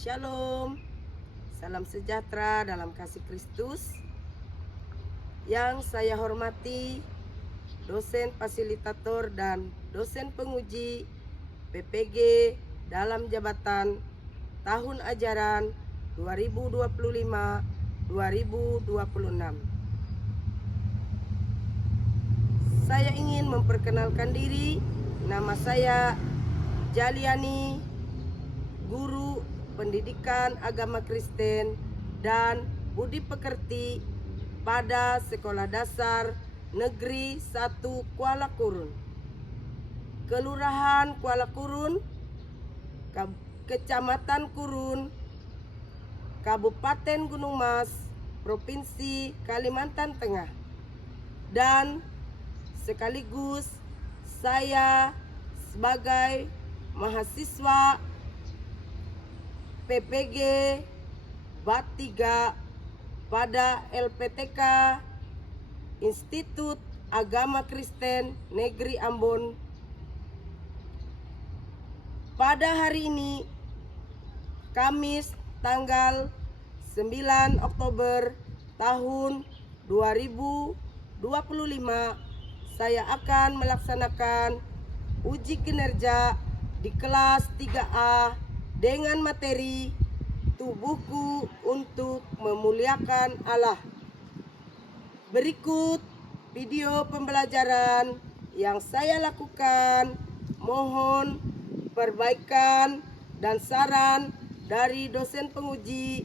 Shalom, salam sejahtera dalam kasih Kristus. Yang saya hormati dosen fasilitator dan dosen penguji PPG dalam jabatan tahun ajaran 2025-2026. Saya ingin memperkenalkan diri. Nama saya Jaliani, guru pendidikan agama Kristen dan budi pekerti pada Sekolah Dasar Negeri 1 Kuala Kurun, Kelurahan Kuala Kurun, Kecamatan Kurun, Kabupaten Gunung Mas, Provinsi Kalimantan Tengah. Dan sekaligus saya sebagai mahasiswa PPG BAT 3 pada LPTK Institut Agama Kristen Negeri Ambon. Pada hari ini, Kamis tanggal 9 Oktober tahun 2025, saya akan melaksanakan uji kinerja di kelas 3A dengan materi tubuhku untuk memuliakan Allah. Berikut video pembelajaran yang saya lakukan. Mohon perbaikan dan saran dari dosen penguji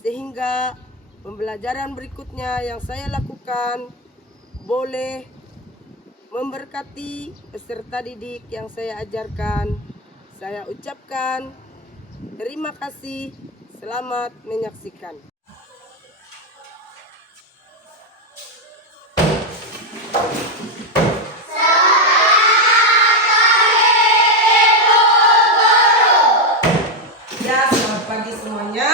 sehingga pembelajaran berikutnya yang saya lakukan boleh memberkati peserta didik yang saya ajarkan. Saya ucapkan terima kasih. Selamat menyaksikan. Ya, selamat pagi semuanya.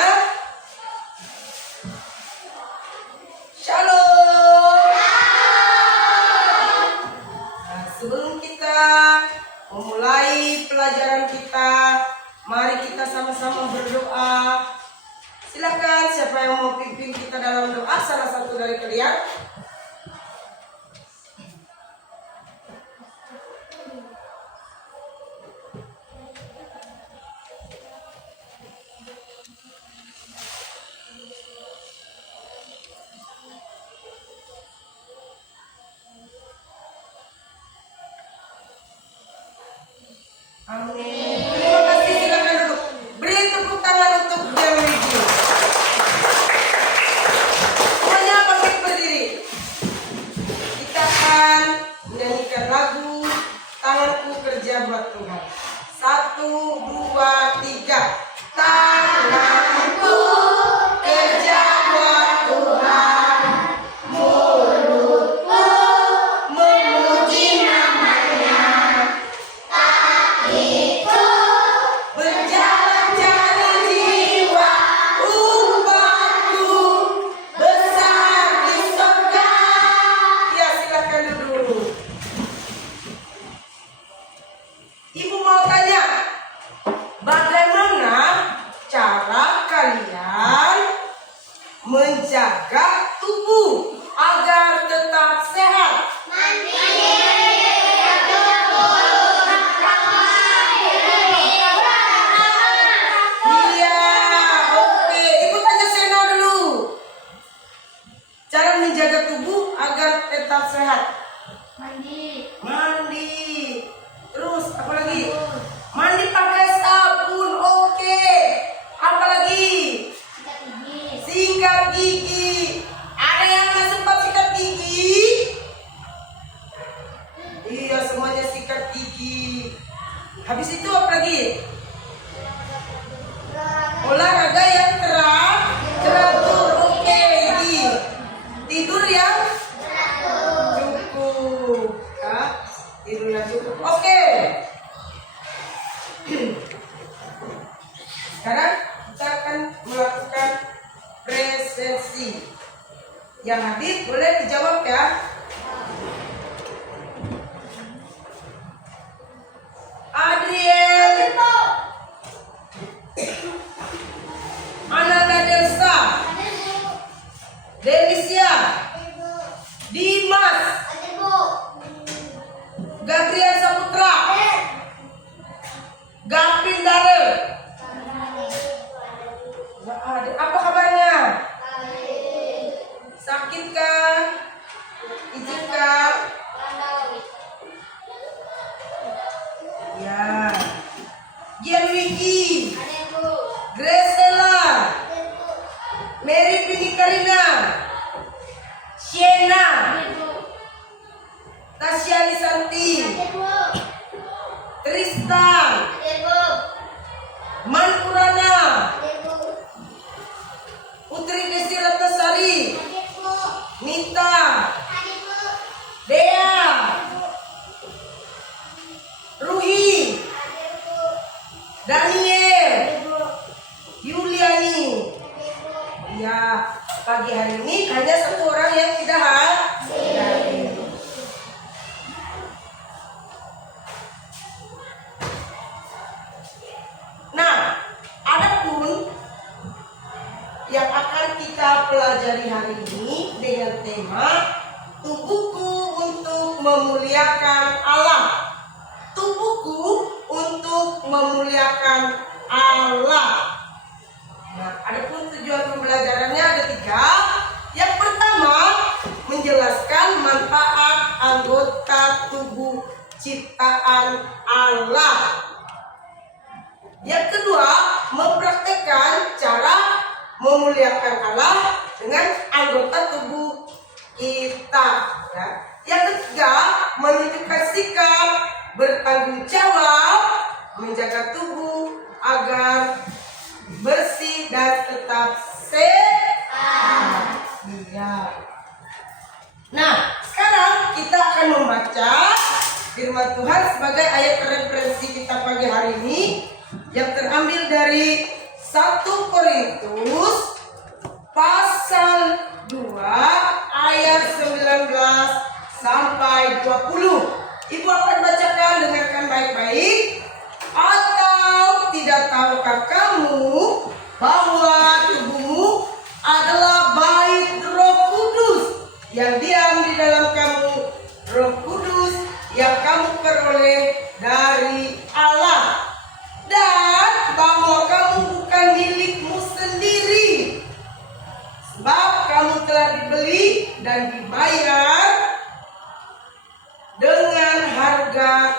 Shalom. Nah, sebelum kita memulai pelajaran kita, mari kita sama-sama berdoa. Silakan siapa yang mau pimpin kita dalam doa, salah satu dari kalian. Amin. Terima kasih, silakan duduk. Beri tepuk tangan untuk Dewi. Semuanya bangkit berdiri. Kita akan menyanyikan lagu Tanganku Kerja Buat Tuhan. 1, 2, 3. Tanganku kerja buat Tuhan, mulutku memuji namanya. Berjalan cari jiwa, umatku besar di surga. Ya, silakan duduk. Ibu mau tanya, bagaimana cara kalian menjaga tubuh agar tetap sehat? Iya, oke. Ibu tanya Sena dulu. Cara menjaga tubuh agar tetap sehat. Mandi. Terus apa lagi? Mandi pakai sabun. Oke. Apa lagi? Sikat gigi. Ada yang nggak sempat sikat gigi? Iya, semuanya sikat gigi. Habis itu apa lagi? Olahraga yang teratur. Oke, Gigi. Tidur yang cukup. Ya, tidur yang cukup. Oke. Sekarang kita akan melakukan presensi. Yang hadir boleh dijawab ya. Adriel. Gapin Darel. Nggak ada. Apa kabarnya? Sakit kah? Izin kah? Ya. Gianluigi, Gresela, Mary Pinikarina, Siena, Tasya Lisanti, Tristan, Manpurana, Putri Desi Ratnasari, Nita, Dea, Ruhi, Daniel, Yuliani. Ya, pagi hari ini hanya satu orang yang tidak hadir. Nah, adapun yang akan kita pelajari hari ini dengan tema tubuhku untuk memuliakan Allah. Tubuhku untuk memuliakan Allah. Nah, adapun tujuan pembelajarannya ada 3. Yang pertama, menjelaskan manfaat anggota tubuh ciptaan Allah. Yang kedua, mempraktekkan cara memuliakan Allah dengan anggota tubuh kita. Ya. Yang ketiga, menunjukkan sikap bertanggung jawab menjaga tubuh agar bersih dan tetap sehat. Iya. Nah, sekarang kita akan membaca firman Tuhan sebagai ayat referensi kita pagi hari ini yang terambil dari 1 Korintus pasal 2 ayat 19 sampai 20. Ibu akan bacakan, dengarkan baik-baik. Atau tidak tahukah kamu bahwa tubuhmu adalah bait Roh Kudus yang diam di dalam kamu, Roh Kudus yang kamu peroleh dari Allah, dan bahwa kamu bukan milikmu sendiri, sebab kamu telah dibeli dan dibayar dengan harga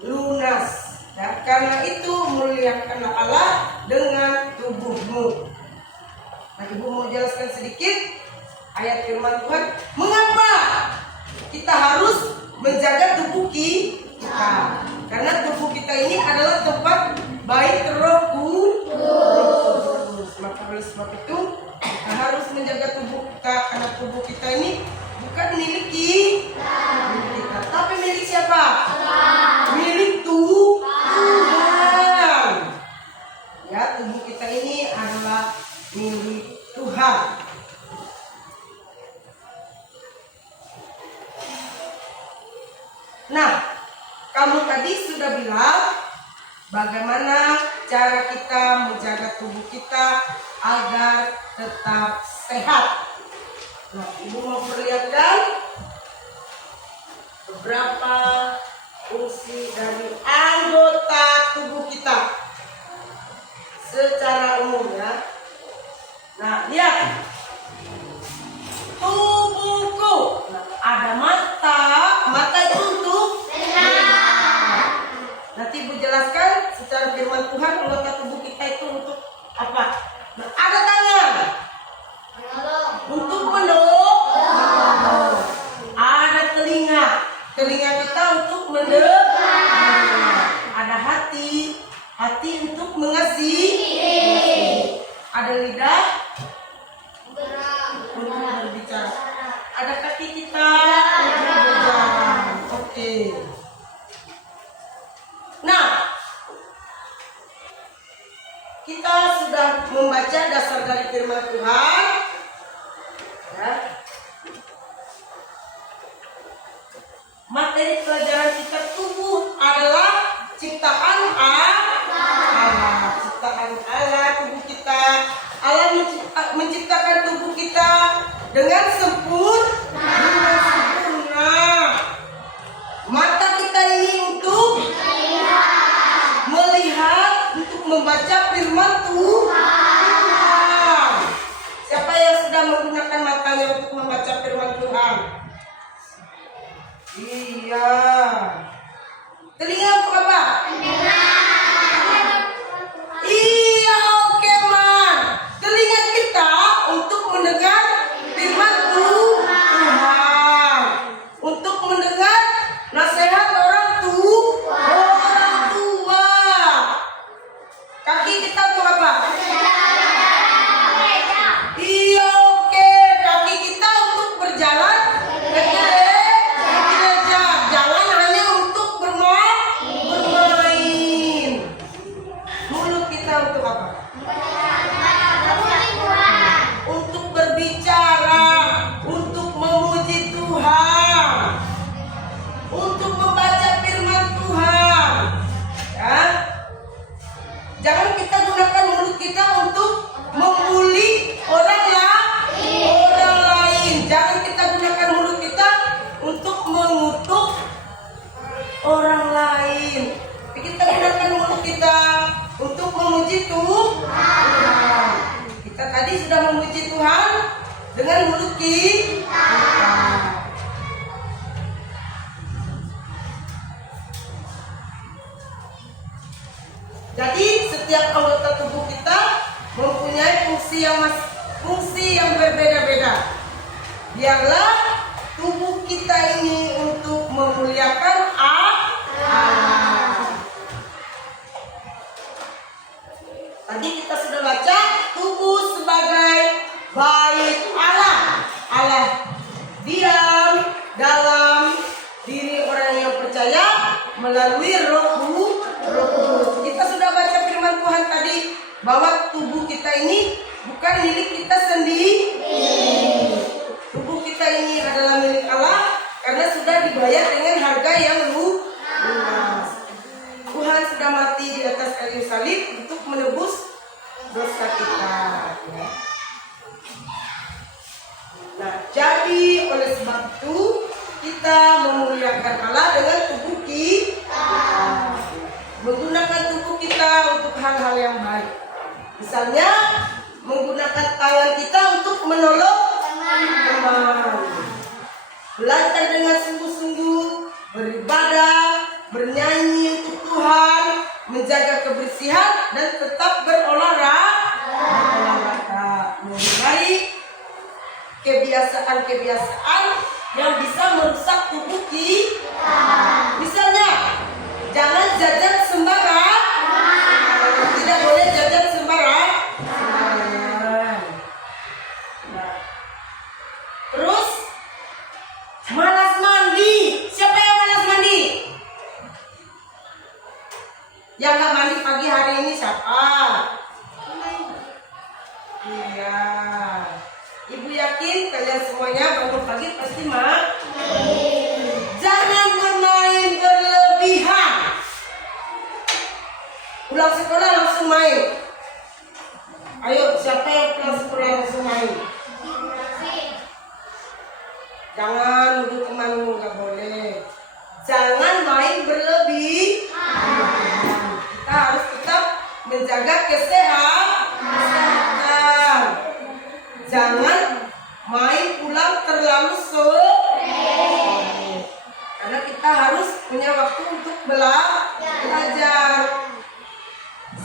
lunas. Dan karena itu muliakanlah Allah dengan tubuhmu. Nah, Ibu mau jelaskan sedikit ayat firman Tuhan. Mengapa kita harus menjaga tubuh kita? Karena tubuh kita ini adalah tempat bait Roh Kudus. Maka oleh sebab itu kita harus menjaga tubuh kita, karena tubuh kita ini bukan milik kita, tapi milik siapa? Milik Tuhan. Ya, tubuh kita ini adalah milik Tuhan. Nah, kamu tadi sudah bilang bagaimana cara kita menjaga tubuh kita agar tetap sehat. Nah, Ibu mau perlihatkan beberapa fungsi dari anggota tubuh kita secara umum ya. Nah, lihat tubuhku. Nah, ada mata. Mata itu untuk nanti Ibu jelaskan secara firman Tuhan anggota tubuh kita itu untuk apa. Nah, ada tangan untuk mendengar. Ada telinga. Telinga kita untuk mendengar. Ada hati. Hati untuk mengasihi. Ada lidah untuk berbicara. Ada kaki kita untuk berjalan. Oke. Nah, kita sudah membaca dasar dari firman Tuhan. Ya. Materi pelajaran kita, tubuh adalah ciptaan Allah. Ciptaan Allah, tubuh kita. Allah menciptakan tubuh kita dengan sempurna. Mata kita ini untuk membaca firman Tuhan. Siapa yang sudah menggunakan matanya untuk membaca firman Tuhan? Iya. Telinga untuk apa? Iya, oke man. Telinga kita untuk mendengar firman Tuhan, untuk mendengar nasihat orang tua. Kaki kita untuk apa? Iya, oke. Kaki kita untuk berjalan ke gereja. Jangan hanya untuk bermain. Mulut kita untuk apa? Untuk berbicara, untuk memuji Tuhan, untuk membaca firman Tuhan. Ya. Jangan kita gunakan mulut kita untuk membuli orang lain. Jangan kita gunakan mulut kita untuk mengutuk orang lain. Kita gunakan mulut kita untuk memuji Tuhan. Kita tadi sudah memuji Tuhan dengan mulut kita. Jadi setiap anggota tubuh kita mempunyai fungsi yang berbeda-beda. Biarlah tubuh kita ini untuk memuliakan Allah. Tadi kita sudah baca tubuh sebagai bait Allah. Allah diam dalam diri orang yang percaya melalui Roh Kudus. Kita sudah baca firman Tuhan tadi bahwa tubuh kita ini bukan milik kita sendiri. Tubuh kita ini adalah milik Allah karena sudah dibayar dengan harga yang lunas. Tuhan sudah mati di atas kayu salib untuk menebus dosa kita. Ya. Nah, jadi oleh sebab itu kita memuliakan Allah dengan tubuh kita. Menggunakan tubuh kita untuk hal-hal yang baik. Misalnya menggunakan tangan kita untuk menolong teman. Belajar dengan sungguh-sungguh, beribadah, bernyanyi untuk Tuhan, menjaga kebersihan dan tetap berolahraga. Menghindari kebiasaan-kebiasaan yang bisa merusak tubuh kita. Misalnya, jangan jajan sembarang. Tidak boleh jajan sembarang. Nah. Terus malas mandi. Siapa yang malas mandi? Yang gak mandi pagi hari ini siapa? Iya. Ibu yakin kalian semuanya bangun pagi pasti jangan bermain berlebihan. Pulang sekolah langsung main. Ayo, siapa yang pulang sekolah langsung main? Jangan nuduh temanmu, nggak boleh. Jangan main berlebihan. Kita harus tetap menjaga kesehatan. Jangan main pulang terlalu sore. Karena kita harus punya waktu untuk belajar.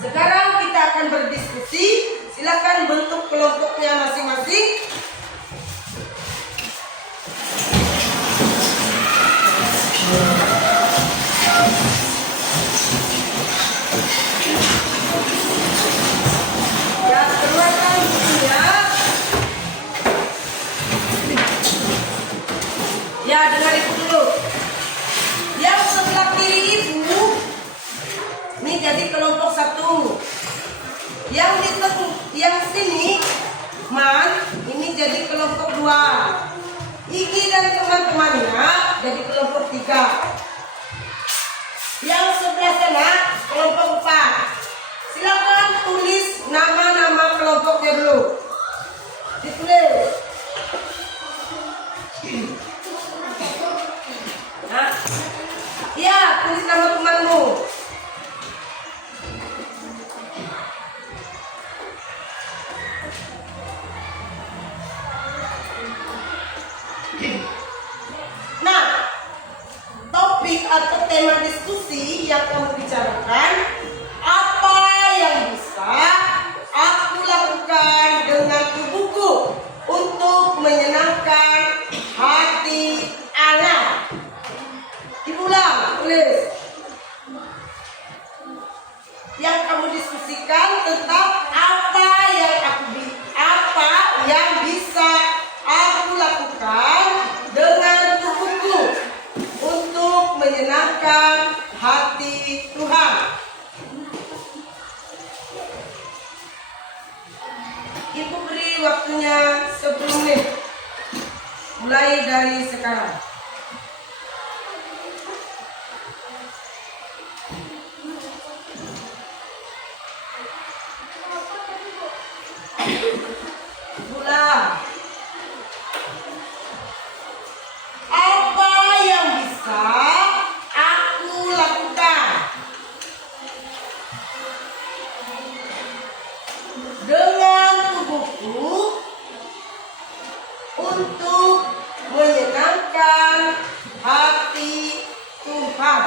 Sekarang kita akan berdiskusi. Silakan bentuk kelompoknya masing-masing. Ya, keluarkan bukunya. Ya, dengar ibu dulu. Yang sebelah kiri ibu ini jadi kelompok satu. Yang sini man ini jadi kelompok 2. Igi dan teman-temannya jadi kelompok 3. Yang sebelah sana kelompok 4. Silakan tulis nama-nama kelompoknya dulu. Ditulis. Nah, iya, tulis nama temanmu. yang kamu diskusikan tentang apa yang bisa aku lakukan dengan tubuhku untuk menyenangkan hati Tuhan. Ibu beri waktunya 10 menit mulai dari sekarang. Bulan. Apa yang bisa aku lakukan dengan tubuhku untuk menyenangkan hati Tuhan?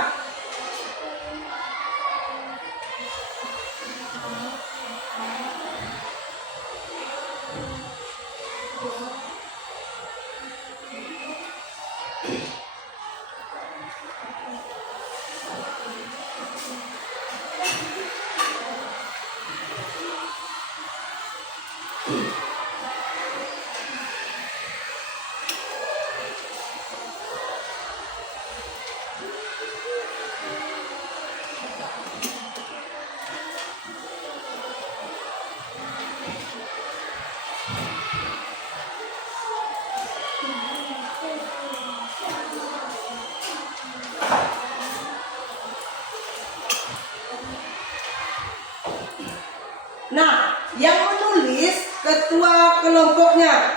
Nah, yang menulis ketua kelompoknya.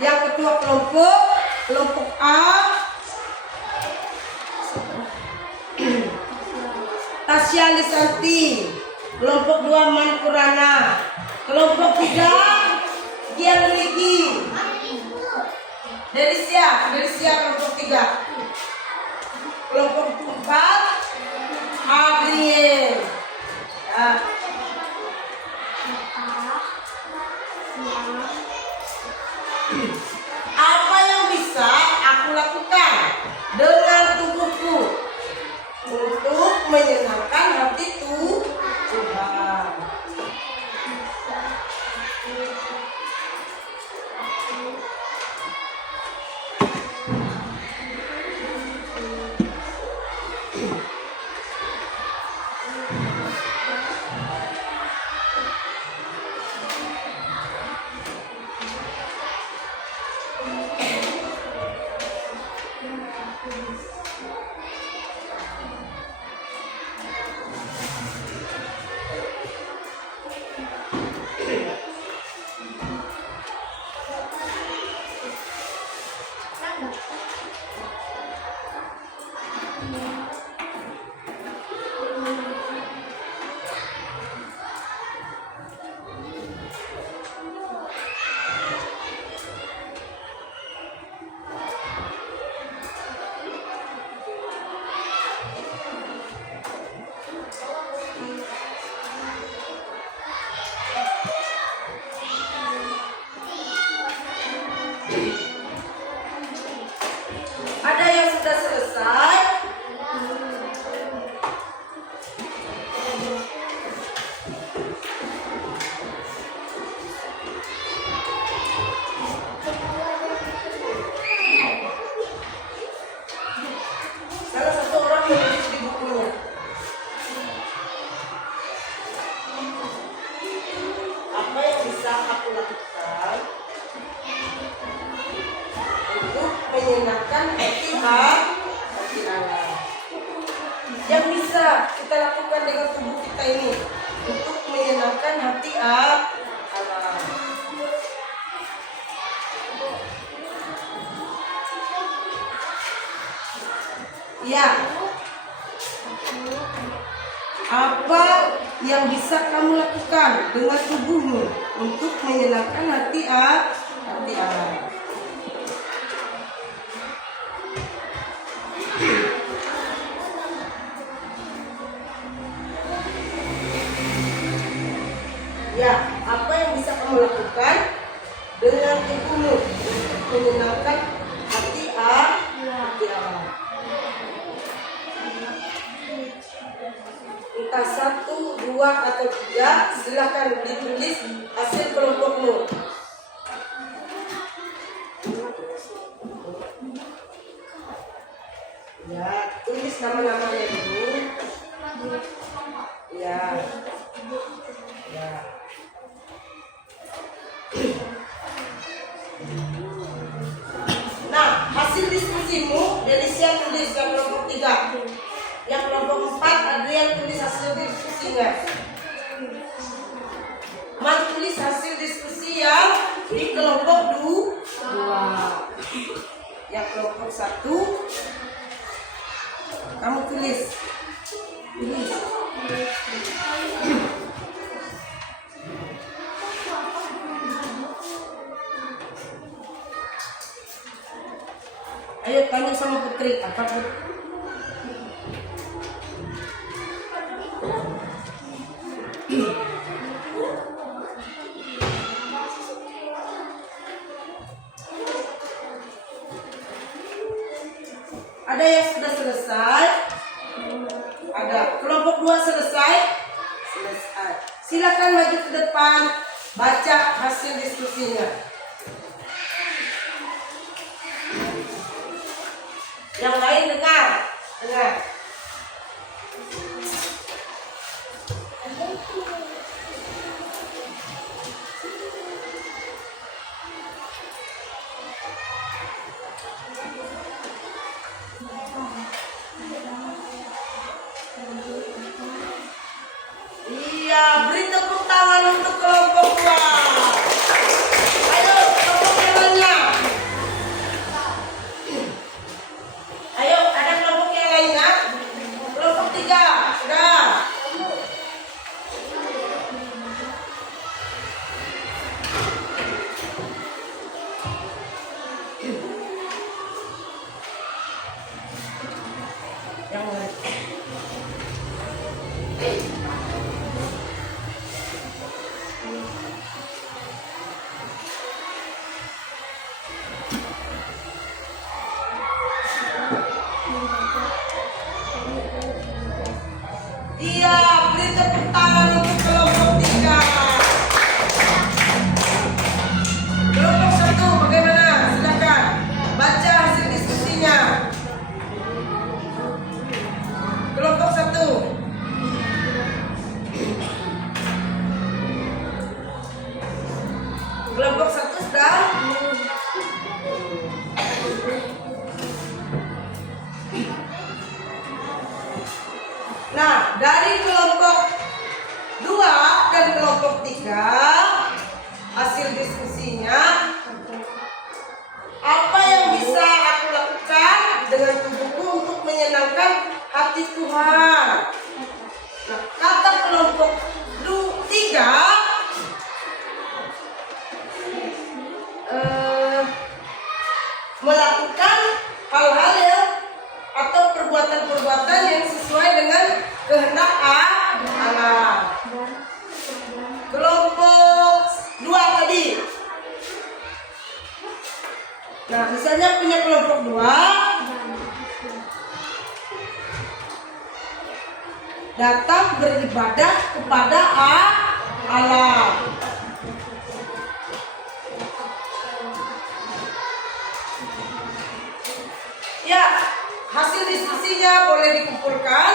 Yang ketua kelompok A, Tasya Lisanti. Kelompok 2 Mankurana. Kelompok 3 Gian Ligi. Delisia kelompok 3. Kelompok 4 Adrien. Ya. Apa yang bisa aku lakukan dengan tubuhku untuk menyenangkan hati Tuhan? Ada yang sudah selesai? Salah satu orang yang menulis di bukunya. Apa yang bisa aku lakukan untuk menyenangkan hati Allah? Yang bisa kita lakukan dengan tubuh kita ini untuk menyenangkan hati Allah. Ya. Apa yang bisa kamu lakukan dengan tubuhmu untuk menyenangkan hati Allah? Ya, apa yang bisa kamu lakukan dengan tubuhmu untuk menyenangkan hati Allah? Entah apakah 1, 2, atau 3? Silahkan ditulis hasil kelompokmu. Ya, tulis nama-namanya dulu. Ya. Ya. Nah, hasil diskusimu Delicia tulis yang kelompok 3. Yang kelompok 4 Adrian tulis hasil diskusinya. Man tulis hasil diskusi yang di kelompok 2. Yang kelompok 1 kamu tulis. Ayo tanya sama Putri, apa Putri? Ada yang sudah selesai? Ada. Kelompok 2 selesai? Selesai. Silakan maju ke depan, baca hasil diskusinya. Yang lain dengar. Iya, beri tepuk tangan untuk kelompok 2. Ayo, kelompok yang lainnya. Ayo, ada kelompok yang lainnya. Kelompok 3, sudah. Yang lain. Iya, beri tepuk tangan untuk kelompok 3. Kelompok 1 bagaimana? Silakan baca hasil diskusinya. Kelompok 1. Kelompok 1 sudah. Nah, dari kelompok 2 dan kelompok 3 hasil diskusinya, apa yang bisa aku lakukan dengan tubuhku untuk menyenangkan hati Tuhan? Nah, kata kelompok 3 melakukan hal-hal yang atau perbuatan-perbuatan yang sesuai dengan kehendak Allah. Kelompok 2 tadi. Nah, misalnya punya kelompok 2 datang beribadah kepada Allah. Ya, hasil diskusinya boleh dikumpulkan.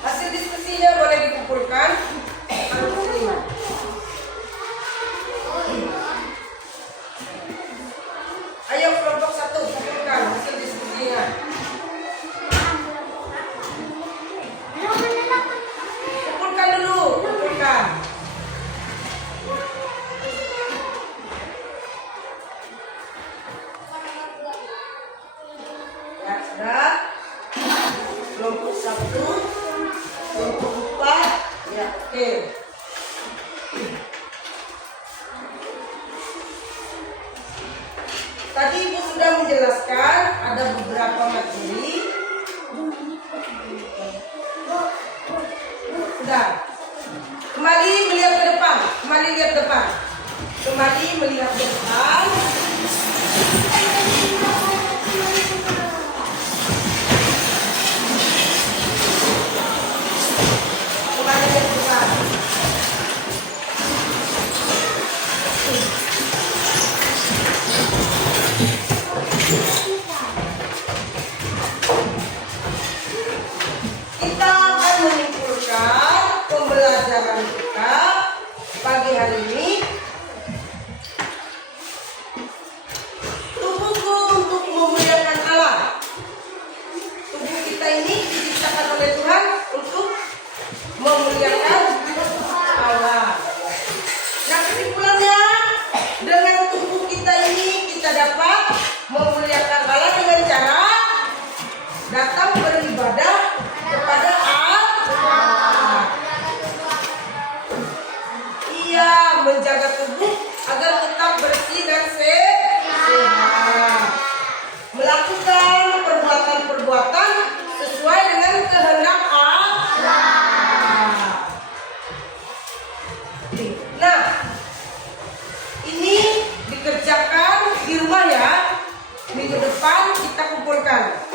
Hasil diskusinya boleh dikumpulkan. Ayo kelompok 1 kumpulkan hasil diskusinya. Kumpulkan dulu, kumpulkan. Ya, sudah. Kelompok 1, kelompok 4, ya oke. Tadi Ibu sudah menjelaskan ada beberapa materi. Sudah. Kembali melihat ke depan. Kembali lihat depan. Kembali melihat depan. perbuatan sesuai dengan kehendak Allah. Nah, ini dikerjakan di rumah ya. Minggu depan kita kumpulkan.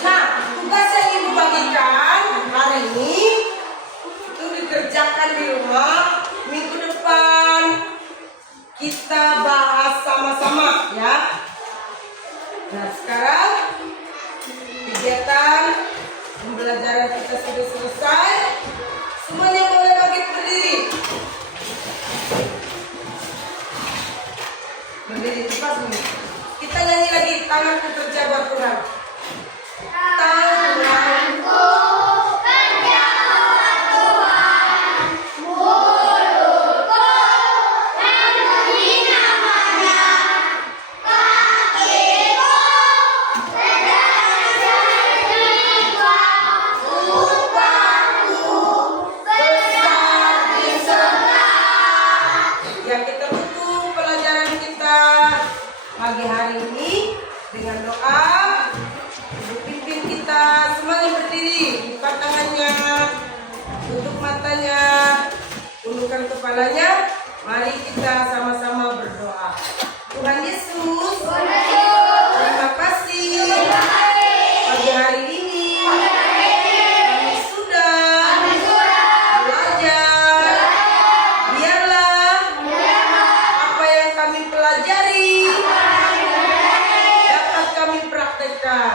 Nah, tugas yang ibu bagikan hari ini itu dikerjakan di rumah. Minggu depan kita bahas sama-sama ya. Nah, sekarang kegiatan pembelajaran kita sudah selesai. Semuanya boleh bangkit berdiri. Berdiri cepat nih. Kita nyanyi lagi, tanganku kerja buat Tuhan. Tanganku kerja buat Tuhan, mulutku memuji namanya, kakiku berjalan jiwa, upahku besar di surga. Ya, kita tutup pelajaran kita pagi hari ini dengan doa. Ibu pimpin kita semuanya berdiri, buka tangannya, tutup matanya, tundukkan kepalanya. Mari kita sama-sama berdoa. Tuhan Yesus, terima kasih pagi hari ini kami sudah belajar. Biarlah apa yang kami pelajari dapat kami praktekkan